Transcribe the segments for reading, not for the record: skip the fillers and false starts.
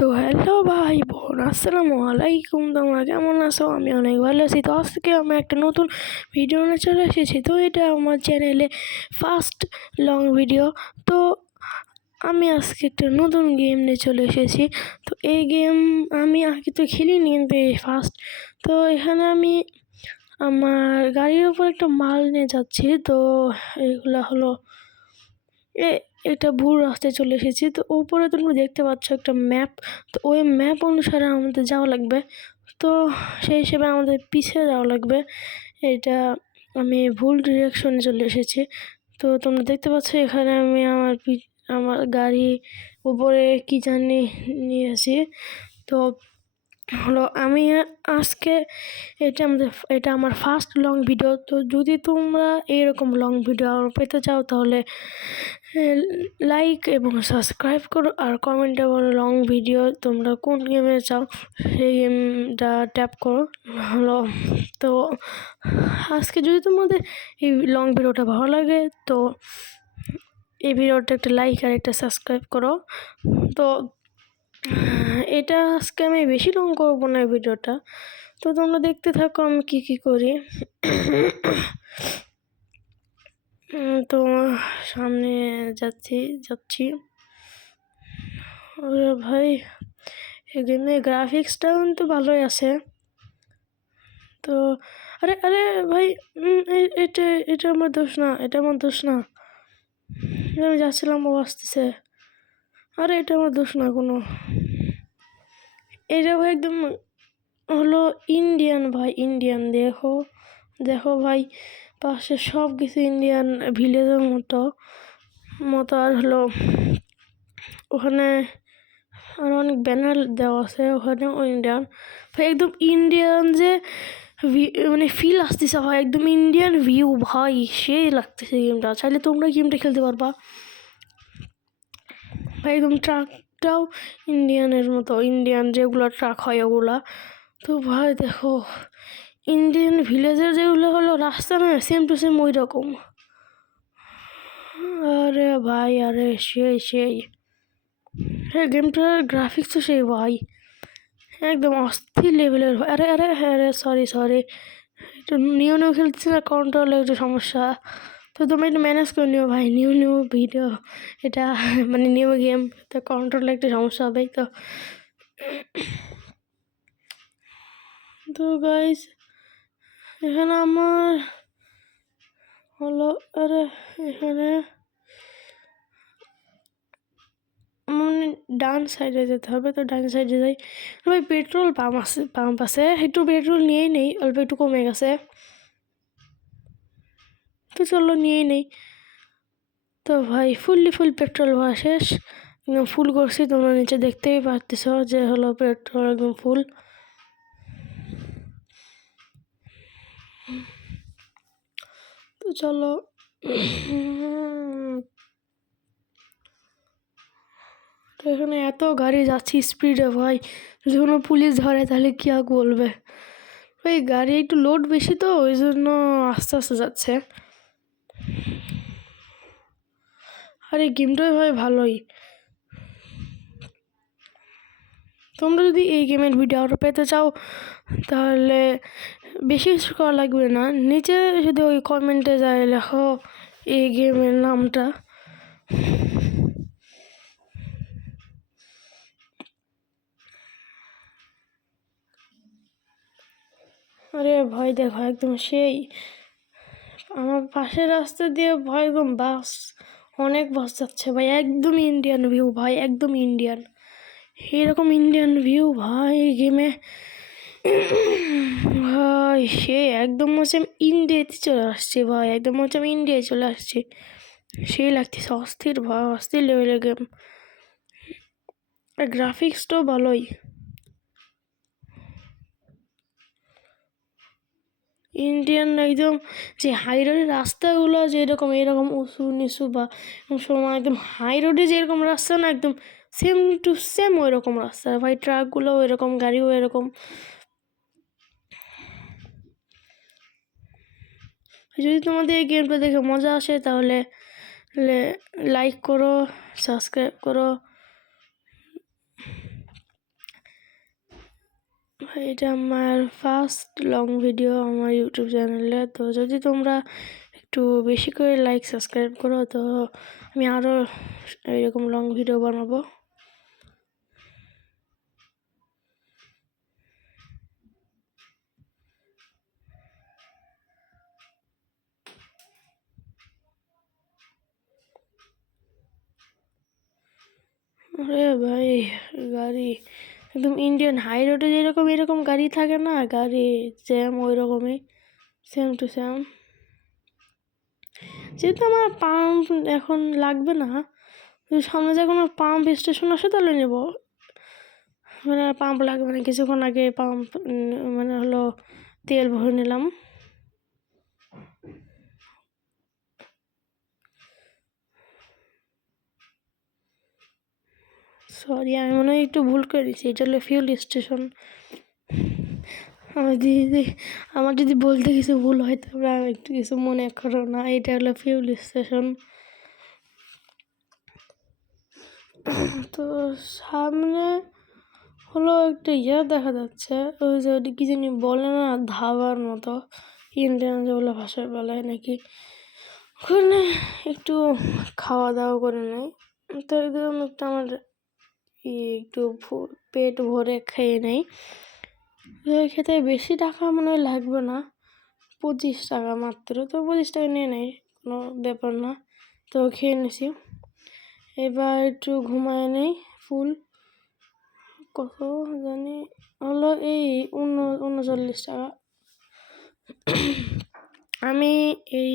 তো হ্যালো ভাই বোন, আসসালামু আলাইকুম। তোমরা কেমন আছো? আমি অনেক ভালো আছি। তো আজকে আমি একটা নতুন ভিডিও নিয়ে চলে এসেছি। তো এটা আমার চ্যানেলে ফার্স্ট লং ভিডিও। তো আমি আজকে একটা নতুন গেম নিয়ে চলে এসেছি। তো এই গেম আমি আগে তো খেলিনি, কিন্তু এই ফার্স্ট। তো এখানে আমি আমার গাড়ির উপর একটা মাল নিয়ে যাচ্ছি। তো এগুলা হলো এটা ভুল রাস্তায় চলে এসেছি। তো উপরে তোমরা দেখতে পাচ্ছ একটা ম্যাপ। তো ওই ম্যাপ অনুসারে আমাদের যাওয়া লাগবে। তো সেই হিসেবে আমাদের পিছিয়ে যাওয়া লাগবে। এটা আমি ভুল ডিরেকশনে চলে এসেছি। তো তোমরা দেখতে পাচ্ছ এখানে আমি আমার গাড়ি উপরে কি জানি নিয়েছি। তো হলো আমি আজকে এটা আমার ফার্স্ট লং ভিডিও। তো যদি তোমরা এইরকম লং ভিডিও পেতে চাও তাহলে লাইক এবং সাবস্ক্রাইব করো, আর কমেন্টে বলো লং ভিডিও তোমরা কোন গেমে চাও, সেই গেমটা ট্যাপ করো। হলো তো আজকে যদি তোমাদের এই লং ভিডিওটা ভালো লাগে তো এই ভিডিওটা একটা লাইক আর একটা সাবস্ক্রাইব করো। তো এটা আজকে আমি বেশি লং করবো না ভিডিওটা। তো তোমরা দেখতে থাকো আমি কি করি। তো সামনে যাচ্ছি। ভাই এই গেমের গ্রাফিক্সটা কিন্তু ভালোই আছে। তো আরে আরে ভাই, এটা এটা আমার দোষ না, এটা আমার দোষ না। আমি যাচ্ছিলাম, ও আসতেছে। আরে এটা আমার দোষ না কোনো। এটা ভাই একদম হলো ইন্ডিয়ান ভাই, ইন্ডিয়ান। দেখো দেখো ভাই, পাশে সব কিছু ইন্ডিয়ান ভিলেজের মতো আর হলো ওখানে আর অনেক ব্যানার দেওয়া আছে, ওখানেও ইন্ডিয়ান ভাই। একদম ইন্ডিয়ান যে মানে ফিল আসতেছে ভাই, একদম ইন্ডিয়ান ভিউ ভাই, সেই লাগতেছে গেমটা। চাইলে তোমরা গেমটা খেলতে পারবা ভাই। একদম ট্রাকটাও ইন্ডিয়ানের মতো, ইন্ডিয়ান যেগুলো ট্রাক হয় ওগুলা। তো ভাই দেখো ইন্ডিয়ান ভিলেজের যেগুলো হলো রাস্তা না, সেম টু সেম ওই রকম। আরে ভাই, আরে সেই হ্যাঁ, গেমটার গ্রাফিক্স তো সেই ভাই, একদম অস্থির লেভেলের। আরে আরে হ্যাঁ, আরে সরি একটু নিউ খেলতেছি না, কন্ট্রোলে একটু সমস্যা। তো তুমি একটু ম্যানেজ করে নিও ভাই, নিউ ভিডিও এটা, মানে নিউ গেম, তো কন্ট্রোলে একটু সমস্যা হবে। তো গাইস এখানে আমার হলো, আরে এখানে মানে ডান সাইডে যেতে হবে। তো ডান সাইডে যাই ভাই, পেট্রোল পাম্প আছে, একটু পেট্রোল নিয়েই নেই, অল্প একটু কমে গেছে। তো চলো নিয়েই নেই। তো ভাই ফুল পেট্রোল ভরা শেষ, একদম ফুল করছি। তোমরা নিচে দেখতেই পারতেছ যে হলো পেট্রোল একদম ফুল। তো চলো তো এখানে এত গাড়ি যাচ্ছি স্পিডে ভাই, যদি কোনো পুলিশ ধরে তাহলে কি আর বলবে ভাই। গাড়ি একটু লোড বেশি তো ওই জন্য আস্তে আস্তে যাচ্ছে। আর এই গেমটাই ভাই ভালোই। তোমরা যদি এই গেমের ভিডিও আরও পেতে চাও তাহলে বেশি কিছু করা লাগবে না, নিচে যদি ওই কমেন্টে যায় লেখো এই গেমের নামটা। আরে ভয় দেখো একদম সেই আমার পাশের রাস্তা দিয়ে ভয়, একদম অনেক বাস যাচ্ছে ভাই। একদম ইন্ডিয়ান ভিউ ভাই, একদম ইন্ডিয়ান, এরকম ইন্ডিয়ান ভিউ ভাই গেমে ভাই। সে একদম হচ্ছে আমি ইন্ডিয়াতে চলে আসছি ভাই, একদম হচ্ছে আমি ইন্ডিয়ায় চলে আসছি। সেই লাগতেছে অস্থির ভাই, অস্থির লেভেলের গেম। আর গ্রাফিক্সটাও ভালোই। ইন্ডিয়ান একদম যে হাই রোডের রাস্তাগুলো যে এরকম উঁচু নিচু বা সময় একদম হাই রোডে যেরকম রাস্তা না, একদম সেম টু সেম ওই রকম রাস্তা ভাই। ট্রাকগুলো এরকম, গাড়িও এরকম। যদি তোমাদের এই গেমটা দেখে মজা আসে তাহলে লাইক করো, সাবস্ক্রাইব করো। এটা আমার ফার্স্ট লং ভিডিও আমার ইউটিউব চ্যানেলে। তো যদি তোমরা একটু বেশি করে লাইক সাবস্ক্রাইব করো তো আমি আরও এরকম লং ভিডিও বানাবো। আরে ভাই, গাড়ি একদম ইন্ডিয়ান হাই রোডে যেরকম এরকম গাড়ি থাকে না, গাড়ি জ্যাম ওই রকমই, সেম টু সেম। যেহেতু আমার পাম্প এখন লাগবে না, যদি সামনে যে কোনো পাম্প স্টেশন আসে তাহলে নেব, মানে পাম্প লাগবে না। কিছুক্ষণ আগে পাম্প মানে হলো তেল ভরে নিলাম। সরি, আমি মনে হয় একটু ভুল করে দিচ্ছি, এটা হলো ফিউল স্টেশন। আমার যদি বলতে কিছু ভুল হয় তোমরা একটু কিছু মনে করো না, এটা হলো ফিউল স্টেশন। তো সামনে হলো একটা দেখা যাচ্ছে, ওই যে কি জানি বলে না, ধাবার মতো, ইন্ডিয়ান যেগুলো ভাষায় বলে নাকি, ওখানে একটু খাওয়া দাওয়া করে নেয়। তো একদম একটু আমার একটু পেট ভরে খেয়ে নেই। খেতে বেশি টাকা মনে হয় লাগবে না, 25 টাকা মাত্র। তো 25 টাকা নিয়ে নেয়, কোনো ব্যাপার না। তো খেয়ে নিছি, এবার একটু ঘুমায় নেই। ফুল কত জানি হলো, এই 39 টাকা। আমি এই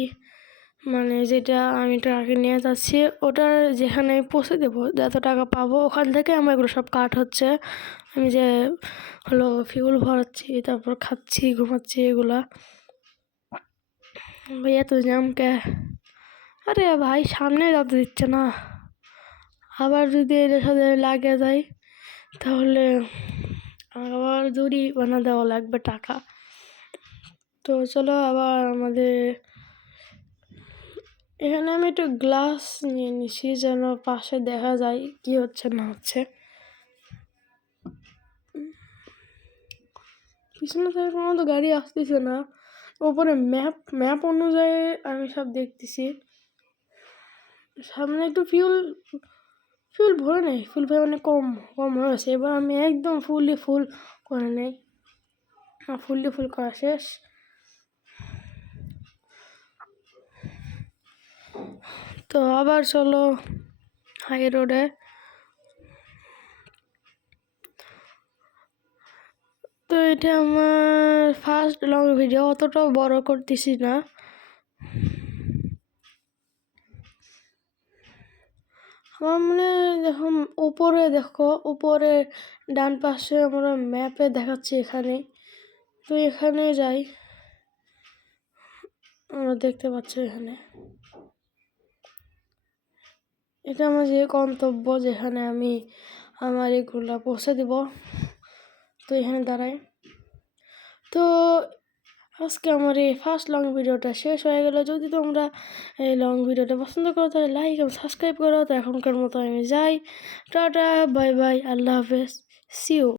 মানে যেটা আমি টাকা নিয়ে যাচ্ছি, ওটার যেখানে আমি পৌঁছে দেবো, যত টাকা পাবো ওখান থেকে আমার এগুলো সব কাট হচ্ছে। আমি যে হলো ফিউল ভরাচ্ছি, তারপর খাচ্ছি, ঘুমাচ্ছি, এগুলা। ভাই এত জ্যাম কে? আরে ভাই, সামনে যেতে দিচ্ছে না। আবার যদি এদের সাথে লাগে যায় তাহলে আবার জরিমানা দেওয়া লাগবে টাকা। তো চলো আবার আমাদের এখানে আমি একটু গ্লাস নিয়ে নিছি, যেন পাশে দেখা যায় কি হচ্ছে না হচ্ছে। পিছনে থেকে কোনো তো গাড়ি আসতেছে না, ওপরে ম্যাপ অনুযায়ী আমি সব দেখতেছি। সামনে একটু ফিউল ভরে নেই, ফুল মানে কম হয়েছে। এবার আমি একদম ফুল করে নেই, ফুল করা শেষ। তো আবার চলো হাই রোডে। তো এটা আমার ফার্স্ট লং ভিডিও, অতটাও বড় করতেছি না। আমার মনে যখন উপরে দেখো, উপরে ডান পাশে আমরা ম্যাপে দেখাচ্ছি এখানে, তো এখানে যাই, আমরা দেখতে পাচ্ছি এখানে এটা আমার যে গন্তব্য, যেখানে আমি আমার এগুলো পৌঁছে দেব। তো এখানে দাঁড়াই। তো আজকে আমার এই ফার্স্ট লং ভিডিওটা শেষ হয়ে গেল। যদি তোমরা এই লং ভিডিওটা পছন্দ করো তাহলে লাইক এবং সাবস্ক্রাইব করো। তো এখনকার মতো আমি যাই, টাটা, বাই বাই, আল্লাহ হাফেজ, সি ইউ।